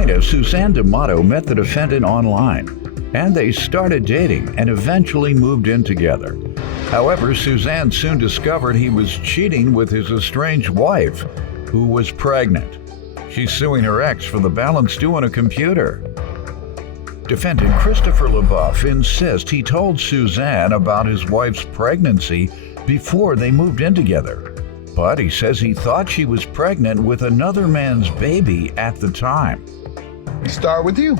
Plaintiff Suzanne D'Amato met the defendant online, and they started dating and eventually moved in together. However, Suzanne soon discovered he was cheating with his estranged wife, who was pregnant. She's suing her ex for the balance due on a computer. Defendant Christopher LaBeouf insists he told Suzanne about his wife's pregnancy before they moved in together, but he says he thought she was pregnant with another man's baby at the time. Start with you.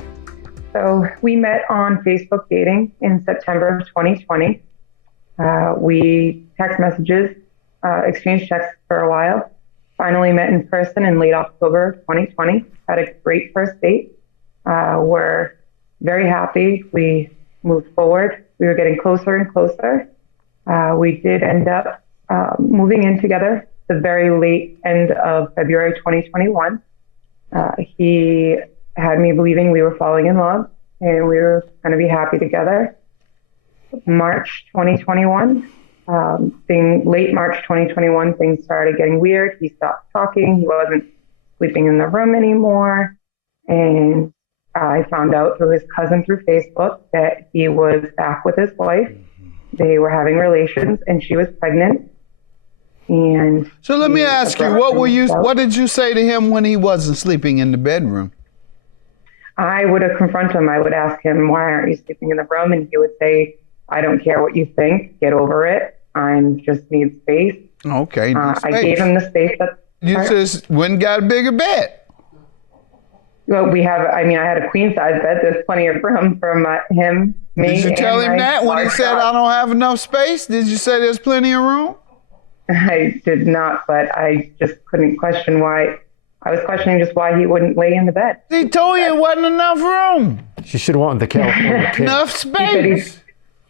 So we met on Facebook dating in September of 2020. We text messages, exchanged texts for a while, finally met in person in late October 2020, had a great first date. We're very happy. We moved forward. We were getting closer and closer. We did end up moving in together the very late end of February 2021. He had me believing we were falling in love and we were going to be happy together. March 2021, late March 2021, things started getting weird. He stopped talking. He wasn't sleeping in the room anymore. And I found out through his cousin through Facebook that he was back with his wife. They were having relations and she was pregnant. And so let me ask you, what did you say to him when he wasn't sleeping in the bedroom? I would have confronted him. I would ask him, why aren't you sleeping in the room? And he would say, I don't care what you think. Get over it. I just need space. Okay. I gave him the space. You just went and got a bigger bed. Well, I had a queen size bed. There's plenty of room for him, me. Did you tell him that when he said, I don't have enough space? Did you say there's plenty of room? I did not, but I just couldn't question why. I was questioning just why he wouldn't lay in the bed. He told you it wasn't enough room. She should have wanted the California kid. Enough space.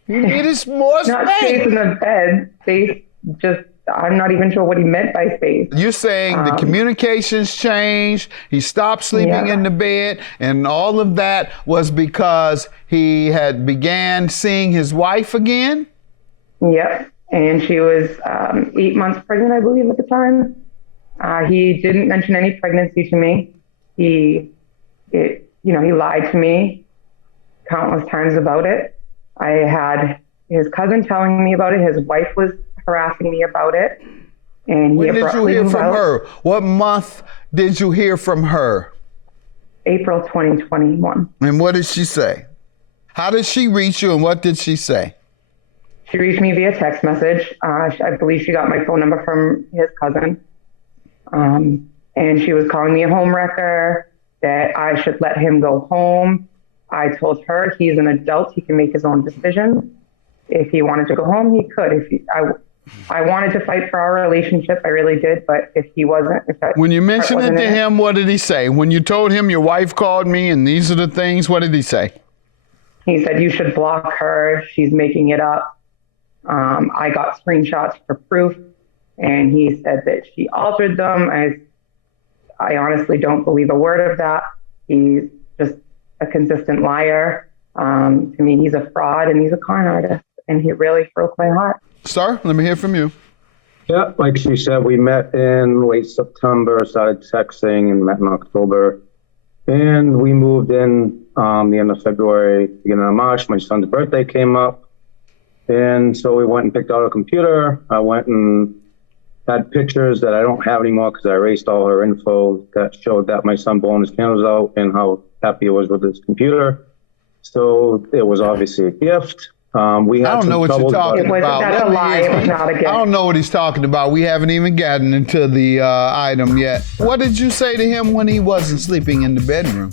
You needed more space. Not space in the bed. Space, just, I'm not even sure what he meant by space. You're saying the communications changed, he stopped sleeping in the bed, and all of that was because he had began seeing his wife again? Yep. And she was 8 months pregnant, I believe, at the time. He didn't mention any pregnancy to me. He lied to me countless times about it. I had his cousin telling me about it. His wife was harassing me about it. And when did you hear from her? What month did you hear from her? April 2021. And what did she say? How did she reach you and what did she say? She reached me via text message. I believe she got my phone number from his cousin. And she was calling me a home wrecker, that I should let him go home. I told her he's an adult, he can make his own decisions. If he wanted to go home, he could. I wanted to fight for our relationship, I really did, but if he wasn't... When you mentioned it to him, what did he say? When you told him your wife called me and these are the things, what did he say? He said, you should block her, she's making it up. I got screenshots for proof, and he said that she altered them. I honestly don't believe a word of that. He's just a consistent liar. To me, he's a fraud and he's a con artist, and he really broke my heart. Sir, let me hear from you. Yeah, like she said, we met in late September, started texting and met in October. And we moved in the end of February, beginning of March. My son's birthday came up. And so we went and picked out a computer. I went and had pictures that I don't have anymore because I erased all her info that showed that my son blowing his candles out and how happy he was with his computer. So it was obviously a gift. We had I don't know what you're talking about. That's a lie. It was not a gift. I don't know what he's talking about. We haven't even gotten into the item yet. What did you say to him when he wasn't sleeping in the bedroom?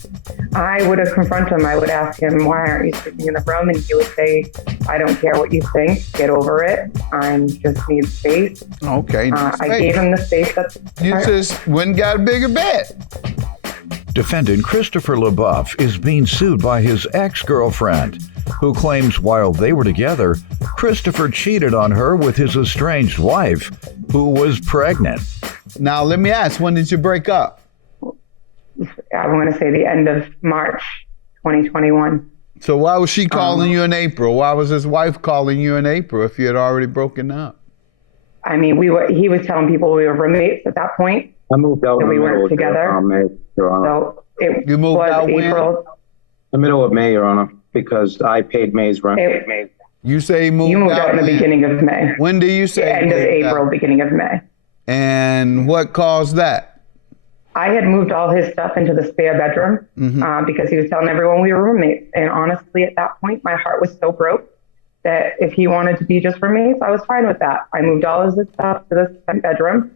I would have confronted him. I would ask him, why aren't you sleeping in the room? And he would say, I don't care what you think. Get over it. I just need space. Okay. I gave him the space. You just went and got a bigger bed. Defendant Christopher LaBeouf is being sued by his ex-girlfriend, who claims while they were together, Christopher cheated on her with his estranged wife, who was pregnant. Now, let me ask, when did you break up? I'm going to say the end of March 2021. So why was she calling you in April? Why was his wife calling you in April if you had already broken up? I mean, he was telling people we were roommates at that point. I moved out and we weren't together. So It You moved was out when? April. The middle of May, Your Honor, because I paid May's rent. You say you moved, You moved out in the when? beginning of May. When do you say End you of moved April, out? beginning of May. And what caused that? I had moved all his stuff into the spare bedroom because he was telling everyone we were roommates. And honestly, at that point, my heart was so broke that if he wanted to be just roommates, I was fine with that. I moved all of his stuff to the second bedroom,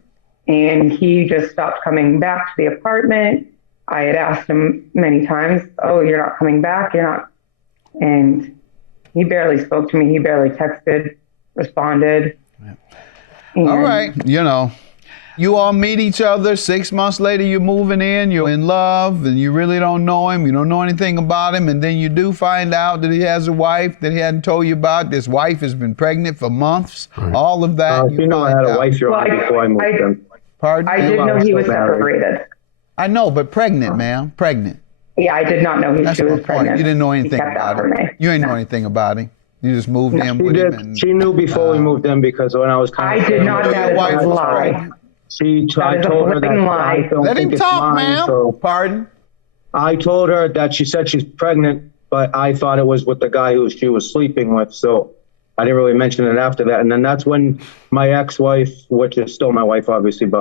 and he just stopped coming back to the apartment. I had asked him many times, "Oh, you're not coming back. You're not." And he barely spoke to me. He barely texted, responded. All right, you all meet each other. 6 months later, you're moving in, you're in love, and you really don't know him. You don't know anything about him. And then you do find out that he has a wife that he hadn't told you about. This wife has been pregnant for months. Right. All of that. You know I had a wife, Your Honor, before I moved in. Pardon? I did know he was separated. I know, but pregnant, ma'am. Pregnant. Yeah, I did not know That's she my was point. pregnant. You didn't know He anything kept that about from him. me. You ain't know No. anything about him. You just moved in She with him. did. And, She knew before we moved in because when I was I did not know Your that wife was a was lie. pregnant. I That is a told her that blatant lie. I don't Let him think it's talk, mine, ma'am. so Pardon? I told her that she said she's pregnant, but I thought it was with the guy who she was sleeping with, so I didn't really mention it after that. And then that's when my ex-wife, which is still my wife, obviously, but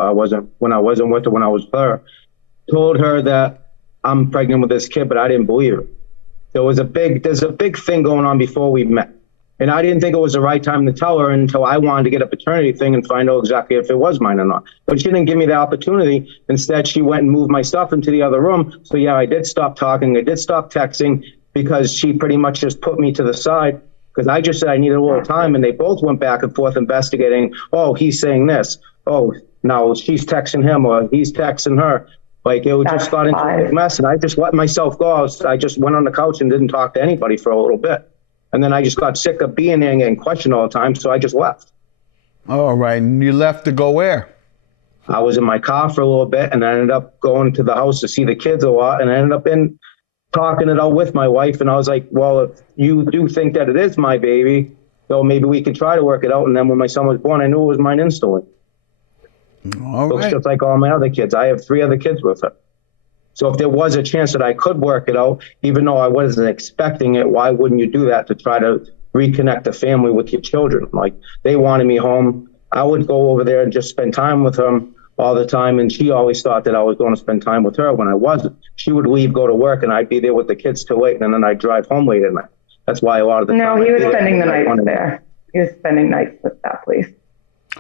when I wasn't with her, when I was with her, told her that I'm pregnant with this kid, but I didn't believe her. There's a big thing going on before we met. And I didn't think it was the right time to tell her until I wanted to get a paternity thing and find out exactly if it was mine or not. But she didn't give me the opportunity. Instead, she went and moved my stuff into the other room. So yeah, I did stop talking. I did stop texting because she pretty much just put me to the side because I just said I needed a little time. And they both went back and forth investigating. Oh, he's saying this. Oh, no, she's texting him or he's texting her. Like it just got into a big mess. And I just let myself go. I just went on the couch and didn't talk to anybody for a little bit. And then I just got sick of being there and getting questioned all the time, so I just left. All right, and you left to go where? I was in my car for a little bit, and I ended up going to the house to see the kids a lot, and I ended up talking it out with my wife, and I was like, well, if you do think that it is my baby, so maybe we could try to work it out. And then when my son was born, I knew it was mine instantly. All Looks right. just like all my other kids. I have 3 other kids with her. So if there was a chance that I could work it out, even though I wasn't expecting it, why wouldn't you do that to try to reconnect the family with your children? Like they wanted me home. I would go over there and just spend time with them all the time. And she always thought that I was going to spend time with her when I wasn't. She would leave, go to work, and I'd be there with the kids till late. And then I'd drive home late at night. That's why a lot of the time. No, he was spending the nights there. He was spending nights with that place.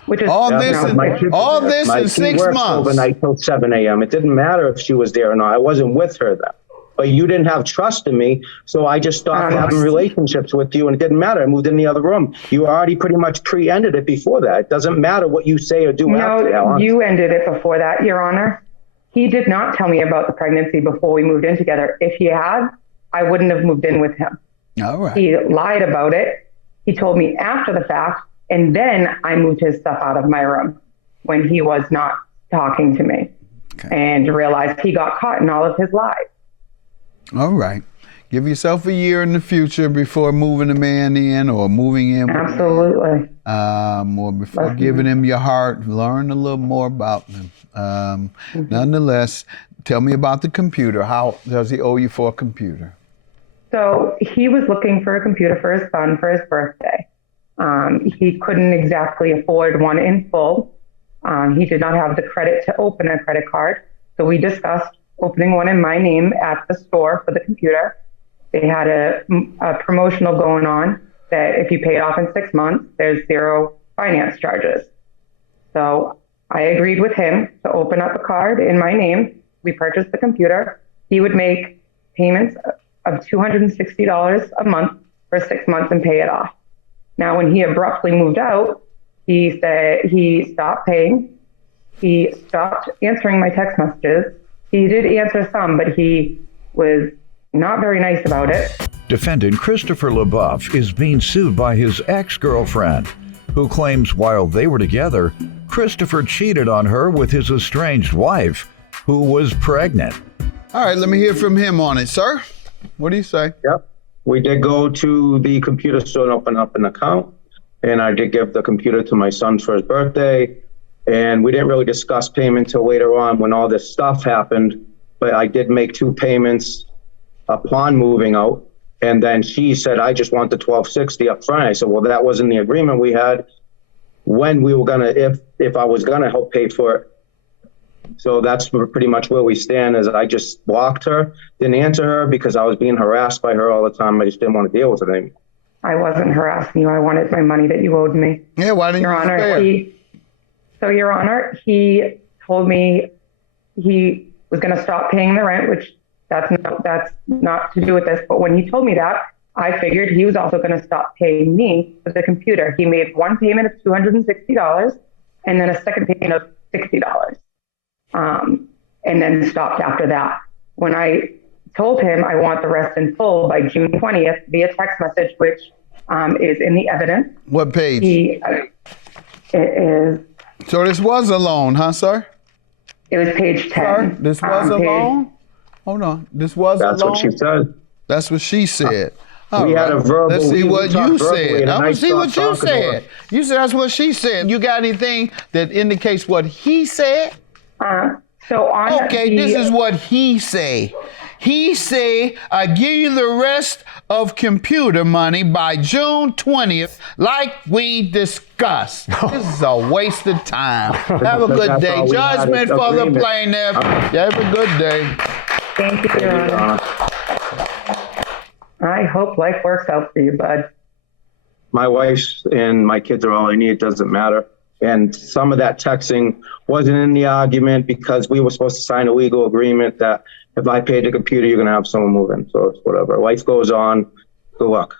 Which is All this in 6 months. Overnight till 7 a.m. It didn't matter if she was there or not. I wasn't with her then. But you didn't have trust in me, so I just stopped having relationships with you, and it didn't matter. I moved in the other room. You already pretty much pre-ended it before that. It doesn't matter what you say or do after that. No, you ended it before that, Your Honor. He did not tell me about the pregnancy before we moved in together. If he had, I wouldn't have moved in with him. All right. He lied about it. He told me after the fact. And then I moved his stuff out of my room when he was not talking to me and realized he got caught in all of his lies. All right. Give yourself a year in the future before moving a man in or moving in. Absolutely. Or before giving him your heart. Learn a little more about them. Nonetheless, tell me about the computer. How does he owe you for a computer? So he was looking for a computer for his son for his birthday. He couldn't exactly afford one in full. He did not have the credit to open a credit card. So we discussed opening one in my name at the store for the computer. They had a promotional going on that if you pay it off in 6 months, there's 0 finance charges. So I agreed with him to open up a card in my name. We purchased the computer. He would make payments of $260 a month for 6 months and pay it off. Now, when he abruptly moved out, he said he stopped paying. He stopped answering my text messages. He did answer some, but he was not very nice about it. Defendant Christopher LaBeouf is being sued by his ex-girlfriend, who claims while they were together, Christopher cheated on her with his estranged wife, who was pregnant. All right, let me hear from him on it, sir. What do you say? Yep. We did go to the computer store and open up an account, and I did give the computer to my son for his birthday, and we didn't really discuss payment till later on when all this stuff happened, but I did make 2 payments upon moving out. And then she said, I just want the $1,260 up front. I said, well, that wasn't the agreement we had when we were gonna, if I was gonna help pay for it. So that's pretty much where we stand. Is I just blocked her, didn't answer her because I was being harassed by her all the time. I just didn't want to deal with it anymore. I wasn't harassing you. I wanted my money that you owed me. Yeah, why didn't Your you Honor, pay her? Your Honor, he told me he was going to stop paying the rent, which that's not to do with this. But when he told me that, I figured he was also going to stop paying me for the computer. He made one payment of $260 and then a second payment of $60. And then stopped after that. When I told him I want the rest in full by June 20th via text message, which is in the evidence. What page? It is. So this was a loan, huh, sir? It was page 10. Sir, this was a loan? Hold on. This was a loan? That's what she said. That's what she said. We had a verbal. Let's see we what talked you verbally, said. and I I want to see what stopped you talking to her. said. You said that's what she said. You got anything that indicates what he said? Okay, this is what he say. He say, I give you the rest of computer money by June 20th, like we discussed. This is a waste of time. Have a good day. Judgment for the plaintiff. Have a good day. Thank you, Your Honor. I hope life works out for you, bud. My wife and my kids are all I need. It doesn't matter. And some of that texting wasn't in the argument because we were supposed to sign a legal agreement that if I paid the computer, you're going to have someone move in. So it's whatever. Life goes on. Good luck.